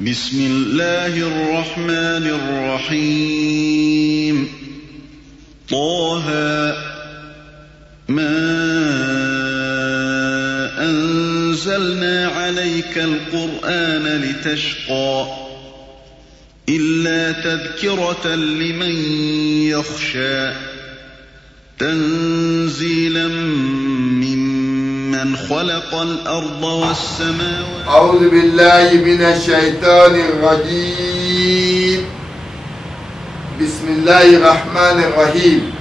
بسم الله الرحمن الرحيم طه ما أنزلنا عليك القرآن لتشقى إلا تذكرة لمن يخشى تنزيلا ممن خلق الأرض والسماوات. أعوذ بالله من الشيطان الرجيم. بسم الله الرحمن الرحيم.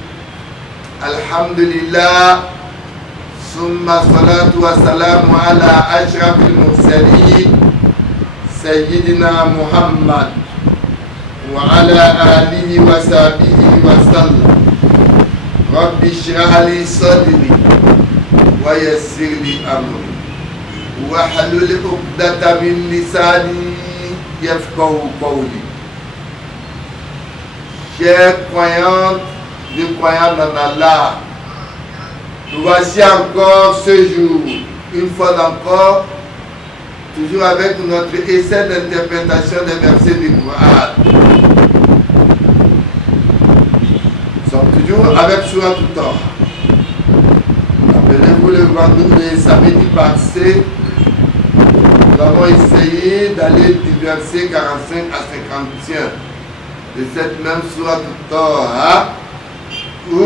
الحمد لله ثم الصلاة والسلام على أشرف المرسلين سيدنا محمد وعلى آله وصحبه وسلم. رب اشرح لي صدري ويسر لي أمري واحلل عقدة من لساني يفقهوا قولي. Chers croyantes et croyants en Allah, nous voici encore ce jour, une fois encore, toujours avec notre essai d'interprétation des versets du Coran. Nous sommes toujours avec Surah Taha. Rappelez-vous le samedi passé, nous avons essayé d'aller du verset 45 à 51 de cette même Surah Taha où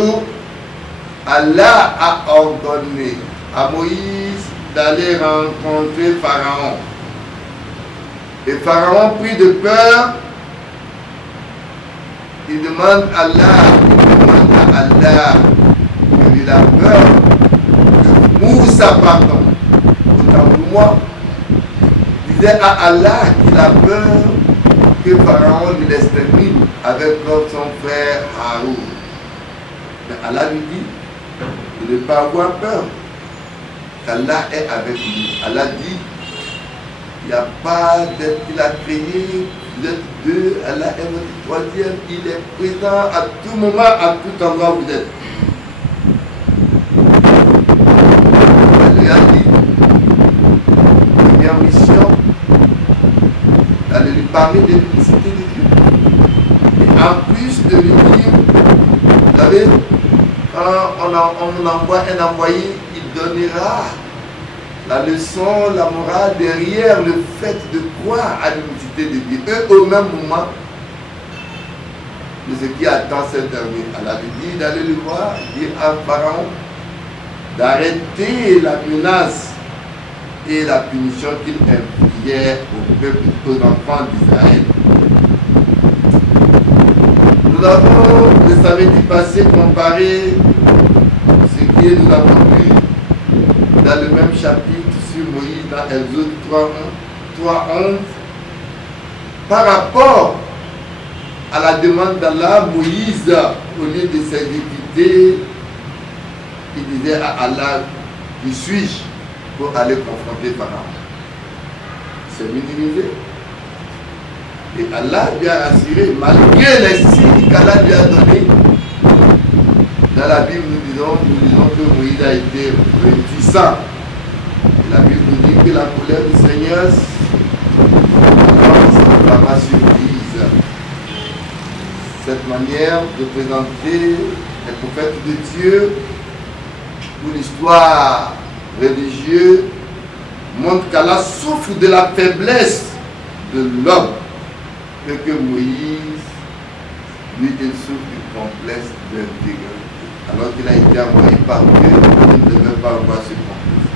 Allah a ordonné à Moïse d'aller rencontrer Pharaon. Et Pharaon pris de peur, il demande à Allah, il a peur que Moussa pardon, autant pour moi, disait à Allah qu'il a peur que Pharaon lui l'extermine avec son frère Haroun. Mais Allah lui dit de ne pas avoir peur, qu'Allah est avec lui. Allah dit, il n'y a pas d'être, il a créé, vous êtes deux, Allah est votre troisième, il est présent à tout moment, à tout endroit où vous êtes. Allah a dit, première mission, d'aller lui parler de l'unicité de Dieu. Et en plus de lui dire, vous savez, quand on envoie un envoyé, il donnera la leçon, la morale derrière le fait de croire à l'unicité de Dieu. Eux, au même moment, de ce qui attend cet dernier. Allah lui dit d'aller le voir, dire à Pharaon d'arrêter la menace et la punition qu'il infligeait au peuple, aux enfants d'Israël. Nous avons, le samedi passé, comparé ce que nous avons lu dans le même chapitre sur Moïse, dans Exode 3:11, par rapport à la demande d'Allah, Moïse, au lieu de s'exécuter, il disait à Allah, qui suis-je pour aller confronter Pharaon? C'est minimisé. Et Allah lui a assuré, malgré les signes qu'Allah lui a donnés. Dans la Bible, nous disons que Moïse a été réticent. Et la Bible nous dit que la colère du Seigneur s'enflamma sur Moïse. Cette manière de présenter les prophètes de Dieu pour l'histoire religieuse montre qu'Allah souffre de la faiblesse de l'homme, et que Moïse, lui, il souffre du complexe d'intégrité. Alors qu'il a été envoyé par Dieu, il ne devait pas avoir ce complexe.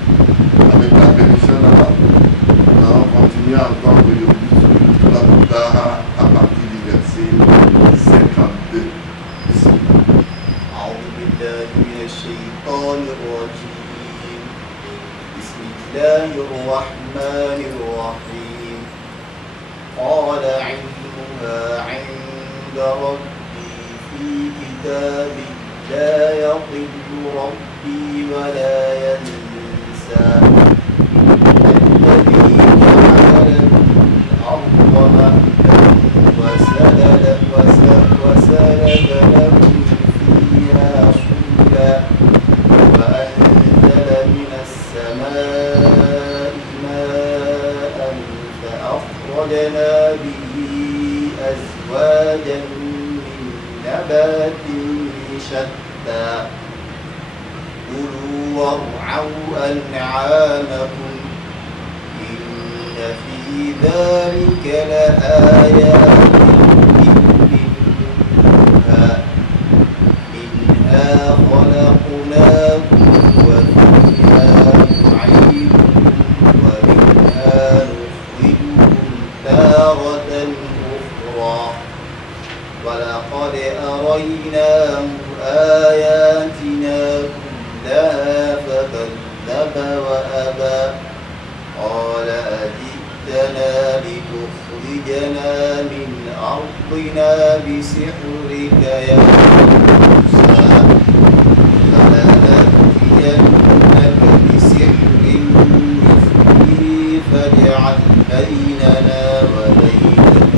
Avec la permission d'Allah, nous allons continuer encore aujourd'hui sur la Taha à partir du verset 52. أعوذ بالله من الشيطان الرجيم. بسم الله الرحمن الرحيم. قال علمها عند ربي في كتاب لا يضل ربي ولا ينسى. الذي جعل الأرض مهدا وسلك لكم فيها سبلا وأنزل من السماء ماء فأخرج وأخرجنا به أزواجا من نبات شتى كلوا وارعوا أنعامكم إن في ذلك لآيات منها خلقناكم وفيها نعيدكم ومنها نخرجكم تارة أخرى ولقد أريناه آياتنا كلها فكذب وأبى قال أجئتنا لتخرجنا من أرضنا بسحرك يا موسى فلنأتينك بسحر مثله فاجعل بيننا وبينك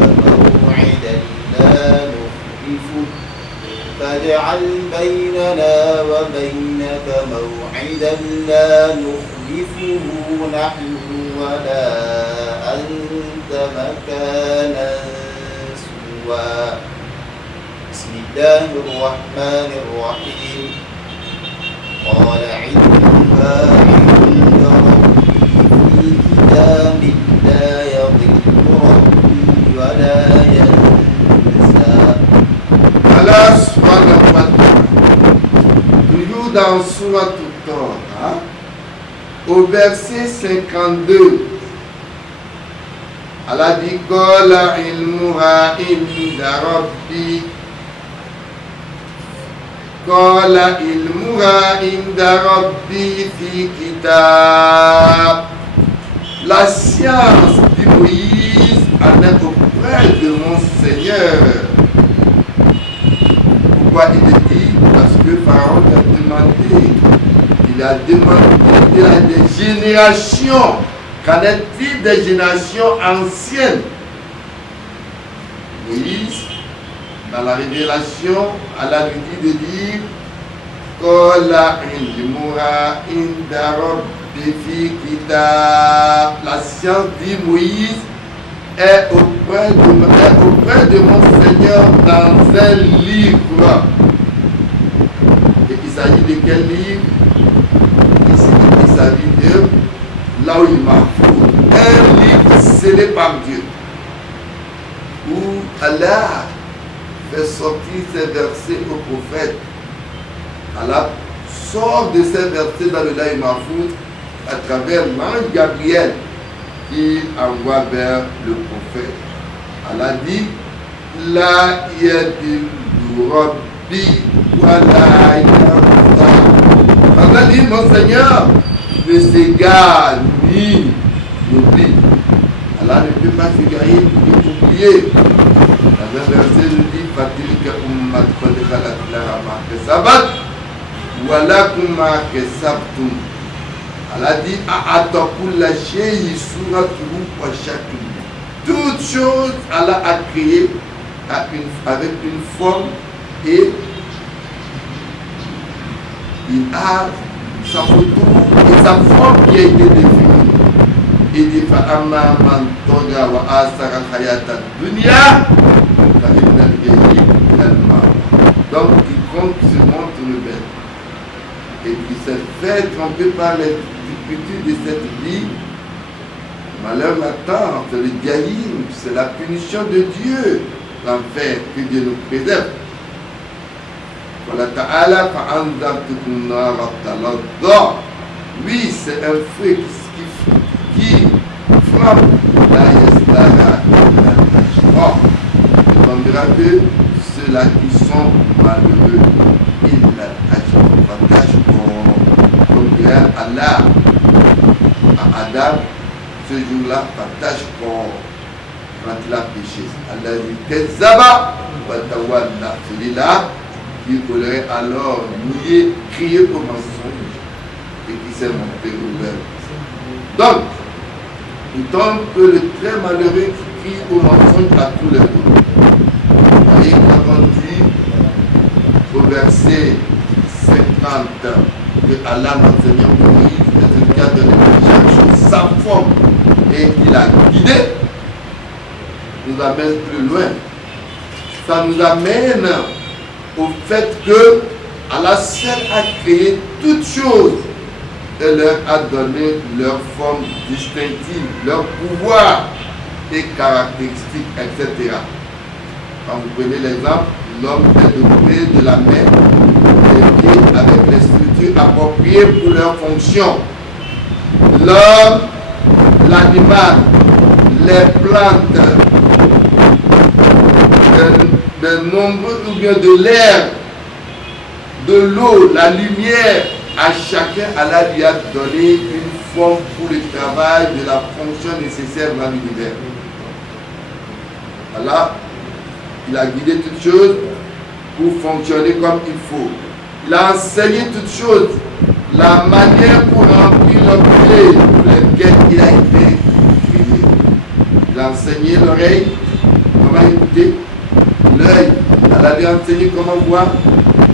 موعدا لا نخلفه فاجعل بيننا وبينك موعدا لا نخلفه نحن ولا أنت مكانا سوى بسم الله الرحمن الرحيم قال علمها عند ربي في كتاب لا يضل ربي ولا ينسى. Allah subhanahu wa ta'ala, toujours dans Surah At-Taha, au verset 52, Allah dit Qala ilmuha inda rabbi Qala ilmuha inda rabbi fi kitab. La science de Moïse en est auprès de mon Seigneur. Pourquoi il est dit? Parce que Pharaon a demandé. Il a des générations. Qu'en est-il des générations anciennes? Moïse, dans la révélation, Allah lui dit de dire Qala ilmuha inda rabbi fi kitab. La science, dit Moïse, est auprès de mon Seigneur dans un livre. Et il s'agit de quel livre? Ici, il s'agit de là où il m'a fait un livre scellé par Dieu, où Allah fait sortir ces versets au prophète. Allah sort de ces versets dans le Laï Mahfouz à travers l'ange Gabriel qui envoie vers le prophète. Allah dit La yadillu rabbi wa la yansa. Allah dit mon Seigneur ne s'égare ni n'oublie. Allah ne peut pas s'égarer ni oublier. Dans un verset nous dit Fatilka ummat qad khalat laha ma kasabat wa lakum ma kasabtum. Allah dit A'atakulla shay'in suratuhu wa shaklun. Toute chose Allah a créé avec une forme et il a sa photo et sa forme qui a été définie. Il dit Fa'amma man toga wa asara hayata dunya fa innal jahim al-mawa. Donc quiconque se montre rebelle et qui se fait tromper par les difficultés de cette vie, malheur l'attend, c'est le jahim, c'est la punition de Dieu, l'enfer, que Dieu nous préserve. Voilà ta'ala fa'andartukum nara taladda. Oui, c'est un feu qui frappe la yaslaha illa al-ashqa. Il ne tombera que ceux-là qui sont malheureux. Illa al-ashqa. Comme dirait Allah à Adam, ce jour-là, partage quand il a péché. Allah dit Kezaba wa tawalla. Celui-là qui aurait alors nié, crié au mensonge et qui s'est montré ouvert. Donc, il tombe que le très malheureux qui crie au mensonge à tous les coups. Vous voyez, quand on dit au verset 50 que Allah, notre Seigneur Moïse, est celui qui a donné chaque chose sa forme et qu'il a guidé, nous amène plus loin. Ça nous amène au fait que Allah seul a créé toutes choses et leur a donné leur forme distinctive, leur pouvoir et caractéristiques, etc. Quand vous prenez l'exemple, l'homme est doté de la main et des pieds avec les structures appropriées pour leur fonction. L'homme, l'animal, les plantes, de nombreux ou bien de l'air, de l'eau, la lumière, à chacun Allah lui a donné une forme pour le travail de la fonction nécessaire dans l'univers. Allah, il a guidé toutes choses pour fonctionner comme il faut. Il a enseigné toutes choses, la manière pour remplir l'objet pour lequel il a été créé. Il a enseigné l'oreille, comment écouter, l'œil, Allah lui a enseigné comment voir,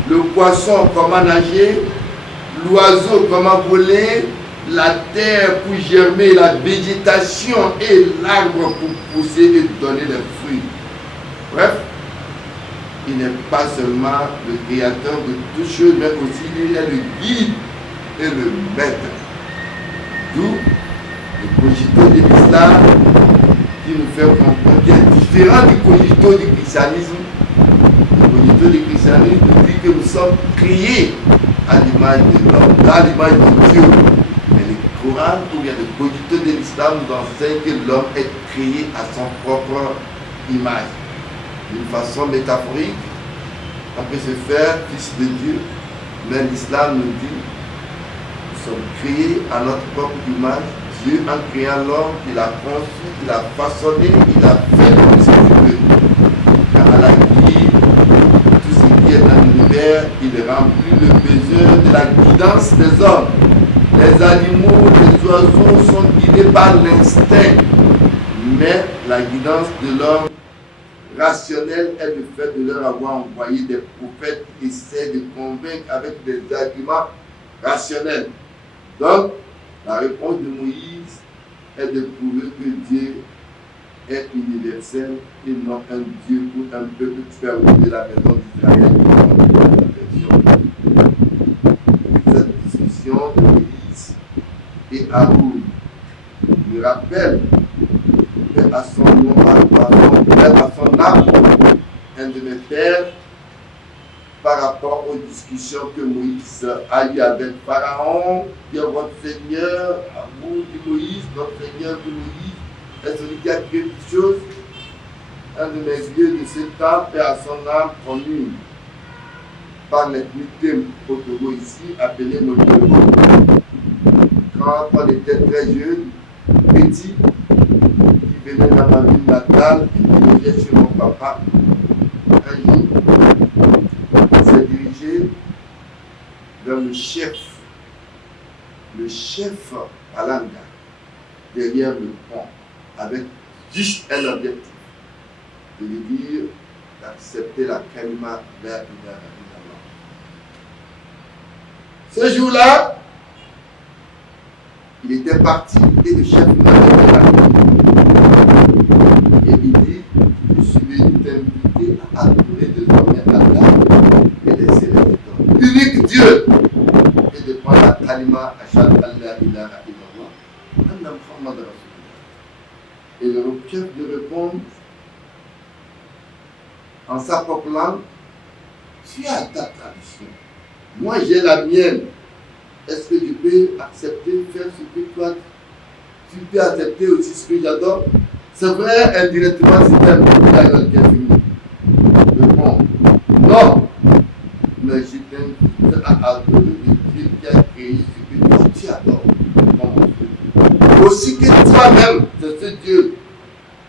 le poisson, comment nager, l'oiseau, comment voler, la terre pour germer, la végétation et l'arbre pour pousser et donner les fruits. Bref, il n'est pas seulement le créateur de toutes choses, mais aussi il est le guide et le maître. D'où le cogito de l'islam qui nous fait comprendre qu'il est différent du cogito du christianisme. Le cogito du christianisme nous dit que nous sommes créés à l'image de l'homme, à l'image de Dieu. Mais le Coran, ou bien le cogito de l'islam, nous enseigne que l'homme est créé à son propre image. D'une façon métaphorique, on peut se faire fils de Dieu, mais l'islam nous dit nous sommes créés à notre propre image. Dieu, en créant l'homme, il a conçu, il a façonné, il a fait tout ce qu'il veut. Quand Allah dit tout ce qui est dans l'univers, il remplit le besoin de la guidance des hommes. Les animaux, les oiseaux sont guidés par l'instinct, mais la guidance de l'homme rationnel est le fait de leur avoir envoyé des prophètes qui essaient de convaincre avec des arguments rationnels. Donc, la réponse de Moïse est de prouver que Dieu est universel et non un Dieu pour un peuple qui fait rouler la maison d'Israël. Cette discussion de Moïse et Haroun me rappelle à son nom, à son âme, un de mes pères, par rapport aux discussions que Moïse a eues avec Pharaon, qui est votre Seigneur, à vous, dit Moïse, notre Seigneur, dit Moïse, est celui qui a créé toutes choses. Un de mes vieux de ce temps, père à son âme, connu par l'ethnie au Togo ici, appelé Moïse. Quand on était très jeune, petit, venait dans ma ville natale et qui logeait chez mon papa. Un jour, il s'est dirigé vers le chef Alanga, derrière le pont, avec juste un objectif, de lui dire d'accepter la kalima la ilaha illallah. Ce jour-là, il était parti et le chef m'avait là. Et il dit, je suis venu t'inviter à adorer désormais Allah et les célèbres. Unique Dieu. Et de prendre la kalima Ashhadu an la ilaha illallah Anna Muhammad Rasulullah. Et le chef de répondre en sa propre langue, tu as ta tradition. Moi j'ai la mienne. Est-ce que tu peux accepter, faire ce que toi tu peux accepter aussi ce que j'adore? C'est vrai, indirectement, c'est un peu qui a fini. Mais bon, non. Mais je t'invite à adorer le Dieu qui a créé ce que toi tu adores. Bon, aussi que toi-même, c'est ce Dieu.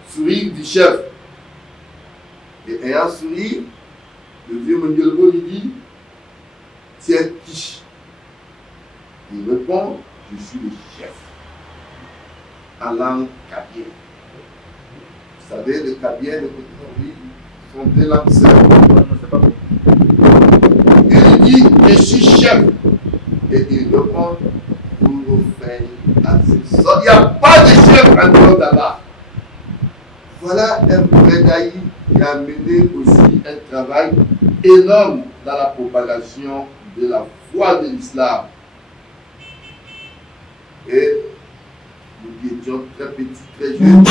Sourire du chef. Et ayant souri, le vieux Mondialbo lui dit, tu es qui? Il répond, je suis le chef. En langue kabyle. Vous savez, le kabyle et le côté sont deux langues seules. Il dit, je suis chef. Et il répond, pour faire assez. Il n'y a pas de chef en dehors d'Allah. Voilà un prédaï qui a mené aussi un travail énorme dans la propagation de la foi de l'islam. Et nous étions très petits, très jeunes.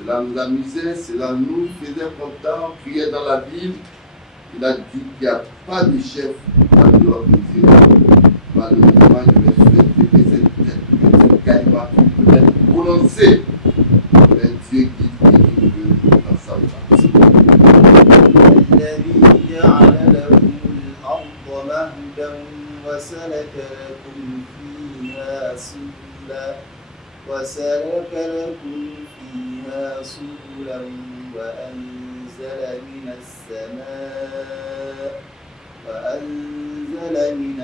Cela nous amusait, cela nous faisait content, crier dans la ville. Il a dit qu'il n'y a pas de chef dans l'ordre de Dieu. Malheureusement, je me souhaite que cette kalima peut être prononcée. Mais Dieu guide dans sa voie. الذي جعل لكم الأرض مهدا وسلك لكم سبلا وأنزل من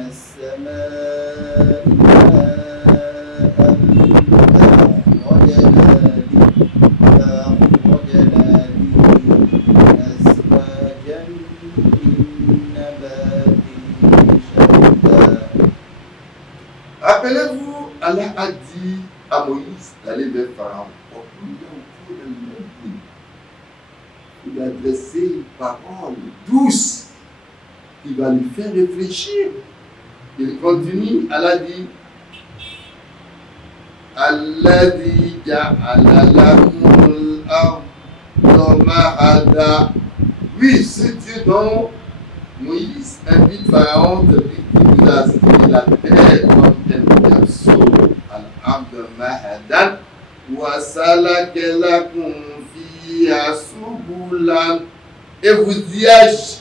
السماء ماء فأخرجنا به أزواجا من نبات شتى. Rappelez-vous, Allah a dit à Moïse d'aller vers Pharaon. Il lui a adressé une parole douce qui va lui faire réfléchir. Il continue, Allah dit Alladhi ja'ala lakumul arda mahada. Oui, ce Dieu dont Moïse invite Pharaon depuis qu'il nous a assigné la terre comme un berceau, al-arda mahadan wa salaka lakum fiha subulan, et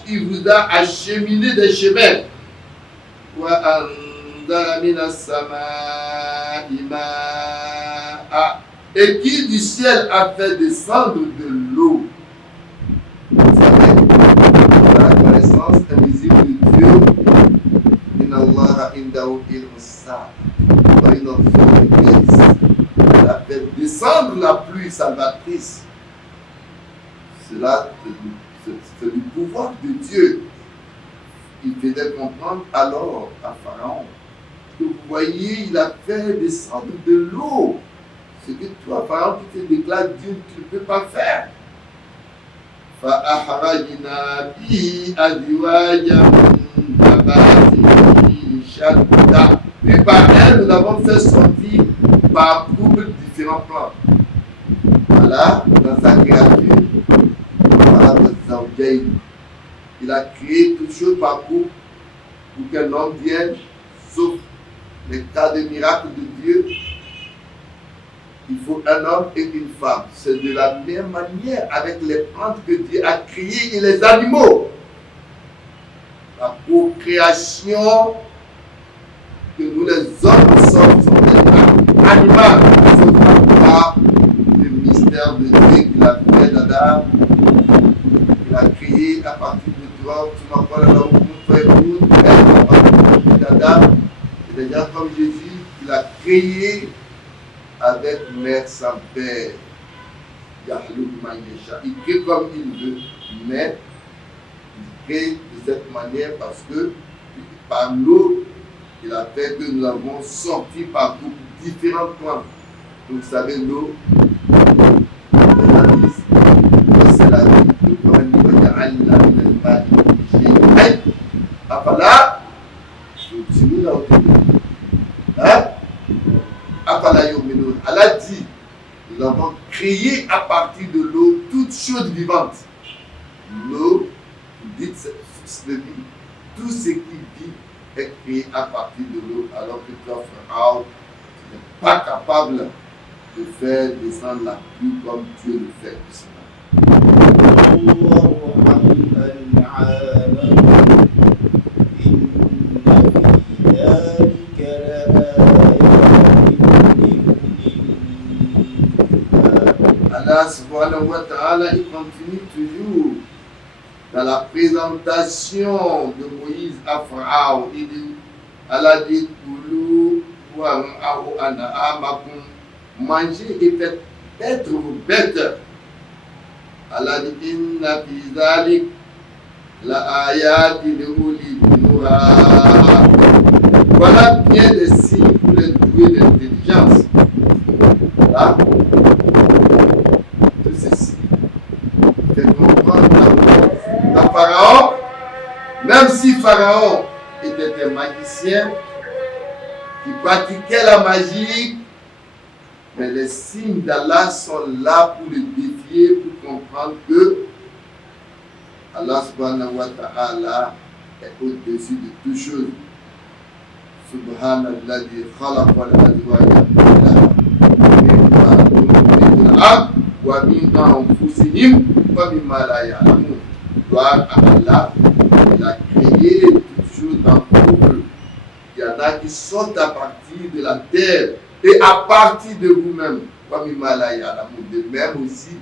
il vous a acheminé des chemins. Wa anzala minas samaa'i ma'a, et qui du ciel a fait descendre de l'eau. Vous savez, la connaissance invisible de Dieu, inna Allaha indahu ilmu as-sa'a wa inna Allaha il a fait descendre la pluie salvatrice. Cela, c'est du pouvoir de Dieu. Il faisait comprendre alors à Pharaon que vous voyez, il a fait descendre de l'eau. Ce que toi, Pharaon, qui te déclare Dieu, tu ne peux pas faire. فأخرجنا به أزواجا من نبات شتى. Et par elle, nous l'avons fait sortir par couple différents plans. Voilà, dans sa créature, voilà, il a créé toutes choses par couple pour qu'un homme vienne, sauf les cas de miracle de Dieu. Il faut un homme et une femme. C'est de la même manière avec les plantes que Dieu a créées et les animaux. La procréation que nous les hommes sommes des animaux. Il faut voir le mystère de Dieu qu'il a fait d'Adam. Il a créé à partir de toi. Tu m'appelles là où tu es à partir d'Adam. Et déjà comme Jésus, il a créé avec mère sans père. Il crée comme il veut, mais il crée de cette manière parce que par l'eau, il a fait que nous avons sorti par différents plans. Donc vous savez, l'eau, c'est la vie. Là, continue là où elle a dit, nous avons créé à partir de l'eau toutes choses vivantes. L'eau, dites ceci, tout ce qui vit est créé à partir de l'eau, alors que toi, Pharaon, tu n'es pas capable de faire descendre la pluie comme Dieu le fait. Allah subhanahu wa ta'ala, il continue toujours dans la présentation de Moïse à Pharaon. Il dit, Allah dit, mangez et faites être vos bêtes. Allah dit, inna fi zalik la ayati li uli nuha. Voilà bien des signes pour les doués d'intelligence. Voilà. Tout ceci même si Pharaon était un magicien qui pratiquait la magie, mais les signes d'Allah sont là pour le défier, pour comprendre que Allah subhanahu wa ta'ala est au-dessus de toutes choses. Subhanalladhi khalaqal azwaja kullaha mimma tunbitu al-ard wa min anfusihim wa mimma la ya'lamun. Gloire à Allah, il a créé toutes choses dans le couple. Il y en a qui sortent à partir de la terre et à partir de vous-même. Wa mimma la ya'lamun. De même aussi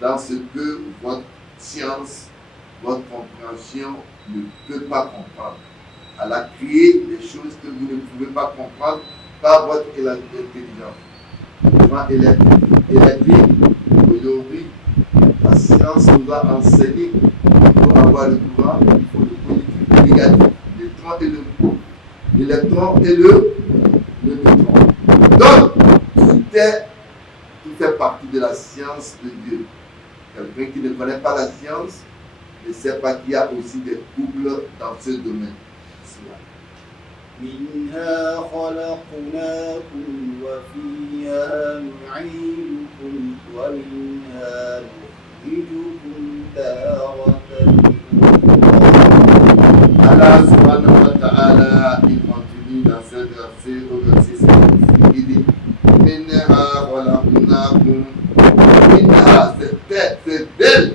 dans ce que votre science, votre compréhension ne peut pas comprendre. Elle a créé des choses que vous ne pouvez pas comprendre par votre intelligence. Comment électrique, aujourd'hui, la science nous a enseigné pour avoir le courant, il faut le positif, le négatif, l'électron et le neutron. Donc, tout fait partie de la science de Dieu. Quelqu'un qui ne connaît pas la science ne sait pas qu'il y a aussi des couples dans ce domaine. منها خلقناكم وفيها نعيدكم ومنها نخرجكم تارة أخرى. Allah subhanahu wa ta'ala, il continue dans ce verset, au verset 56, il dit Minha khalaqnakum. Minha, c'est d'elle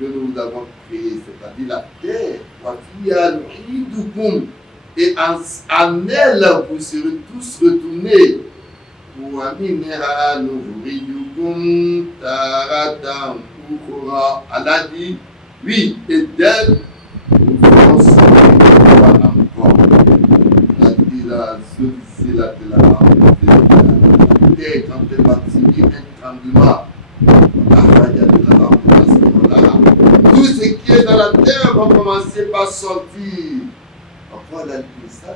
que nous avons créé, c'est-à-dire la terre. Wa fiha nu'idukum. Et en elle, vous serez tous retournés. Wa minha nukhrijukum taratan ukhra. Allah dit, oui, et d'elle, nous ferons sortir encore. La terre, quand elle va subir un tremblement, tout ce qui est dans la terre va commencer par sortir. Pourquoi la ça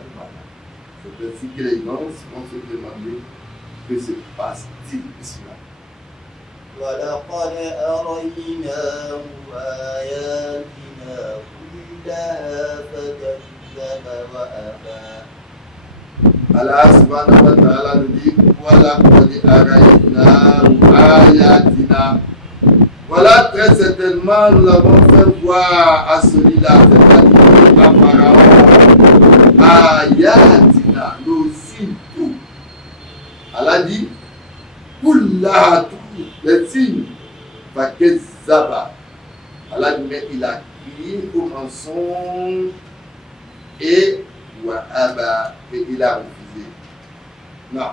c'est ainsi que les gens vont se demander que se passe-t-il ici. ولقد أريناه آياتنا كلها فكذب وأبى. Allah subhanahu wa ta'ala nous dit voilà voilà, très certainement nous l'avons fait voir à celui-là, c'est-à-dire à Pharaon, ayatina, nos signes, tout. Allah dit kullaha, tous les signes, fakezzaba. Allah dit mais il a crié au mensonge et wa'aba, et il a refusé. Non.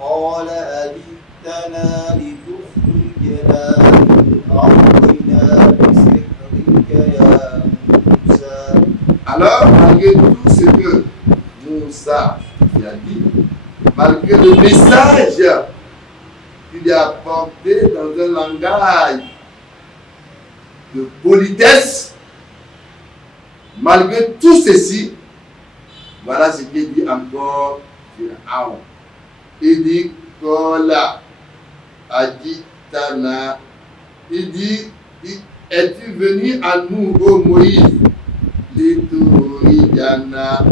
قال أجئتنا لتخرجنا من أرضنا بسحرك يا موسى. Alors, malgré tout ce que Moussa a dit, malgré le message qu'il a apporté dans un langage de politesse, malgré tout ceci, voilà ce qu'il dit encore Pharaon. Il dit Kola Aditana. Il dit es-tu venu à nous, ô Moïse, Liturijana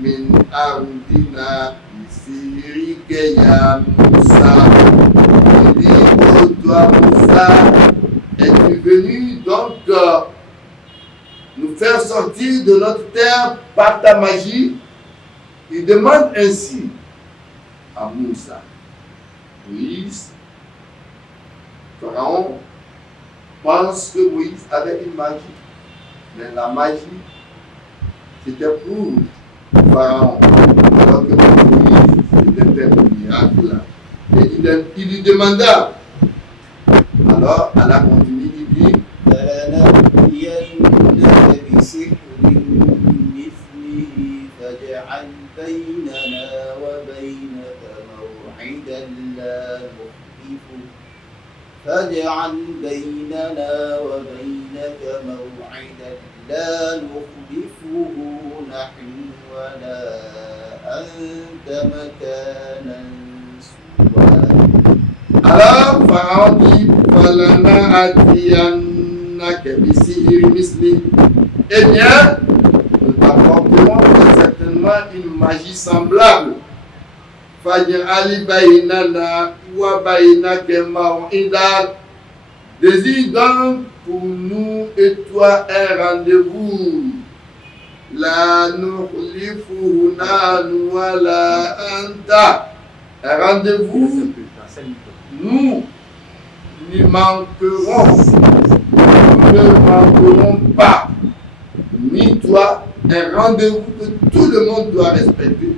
min ardina Sirikeya Moussa. Il dit ô toi Moussa, es-tu venu donc nous faire sortir de notre terre par ta magie? Il demande ainsi à Moussa. Moïse, Pharaon pense que Moïse avait une magie. Mais la magie, c'était pour Pharaon. Alors que pour Moïse, c'était un miracle. Et il lui demanda. Alors, Allah continue, il dit فاجعل بيننا وبينك موعدا لا نخلفه نحن ولا أنت مكانا سوى. Alors Pharaon dit Falana Eh bien, nous t'apporterons certainement une magie semblable. Désire donc pour nous et toi un rendez-vous. La nukhlifuhuna wala anta. Un rendez-vous, nous n'y manquerons. Nous ne manquerons pas. Ni toi, un rendez-vous que tout le monde doit respecter.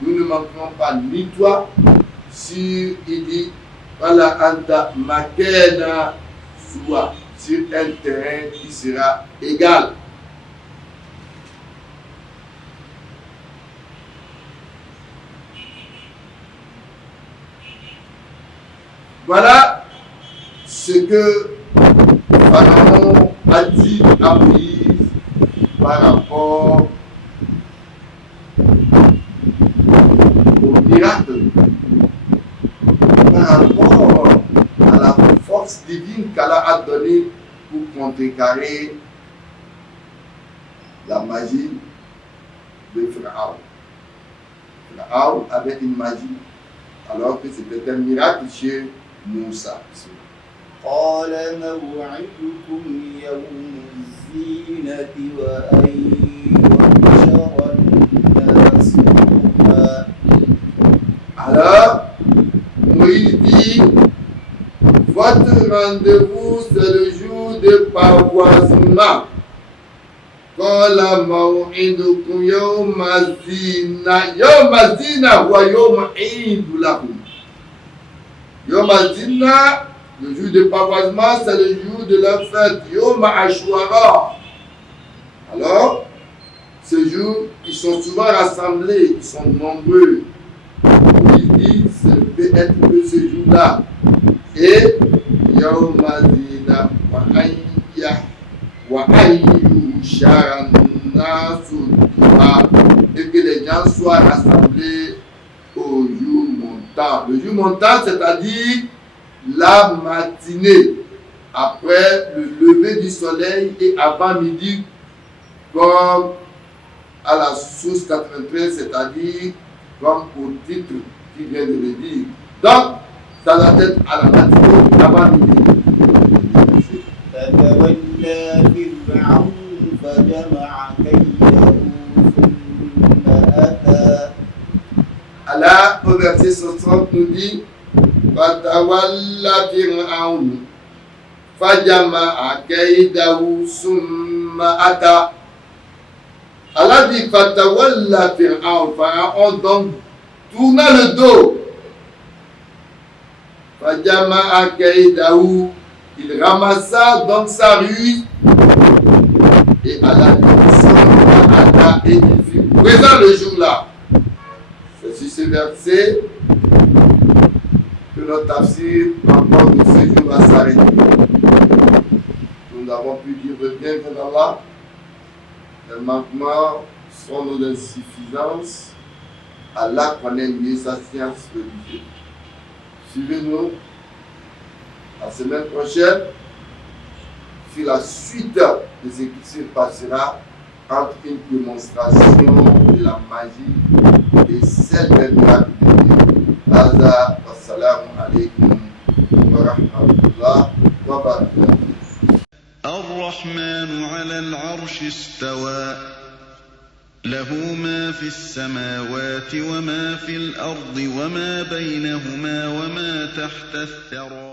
Nous ne manquerons pas ni toi, si il dit voilà anta makena soit sur un terrain qui sera égal. Voilà ce que Pharaon a dit à Moïse par rapport au miracle, par rapport à la force divine qu'Allah a donnée pour contrecarrer la magie de Pharaon. Pharaon avait une magie alors que c'était un miracle chez Moussa. قال موعدكم يوم الزينة وأن يحشر الناس ضحى. Alors, Moïse dit, votre rendez-vous c'est le jour de pavoisement. قال موعدكم يوم الزينة. يوم الزينة هو يوم عيد لكم. يوم الزينة, le jour de pavoisement, c'est le jour de la fête, Yom Ashwara. Alors, ce jour, ils sont souvent rassemblés, ils sont nombreux. Il dit, ce peut être que ce jour-là. Et Yom Azina wa ayyu sharanasuha, et que les gens soient rassemblés au jour montant. Le jour montant, c'est-à-dire la matinée, après le lever du soleil et avant midi, comme à la source 93, c'est-à-dire comme au titre qui vient de le dire. Donc, ça doit être à la matinée avant midi. Allah, au verset 60, nous dit Fatawalla Fir'aun Fajama'a Kaidahu Summa Ata. Allah dit Fatawalla Fir'aun. Pharaon donc tourna le dos. Fajama'a Kaidahu. Il ramassa donc sa ruse. Et Allah dit Summa Ata. Et il fut présent le jour-là. C'est sur ce verset que notre tafsir encore de ce jour va s'arrêter. Nous n'avons pu dire le bien d'Allah. Les manquements sont nos insuffisances. Allah connaît mieux sa science religieuse. Suivez-nous la semaine prochaine sur la suite de ce qui se passera entre une démonstration de la magie et celle des miracles de Dieu. هذا والسلام عليكم ورحمة الله وبركاته. الرحمن على العرش استوى له ما في السماوات وما في الأرض وما بينهما وما تحت الثرى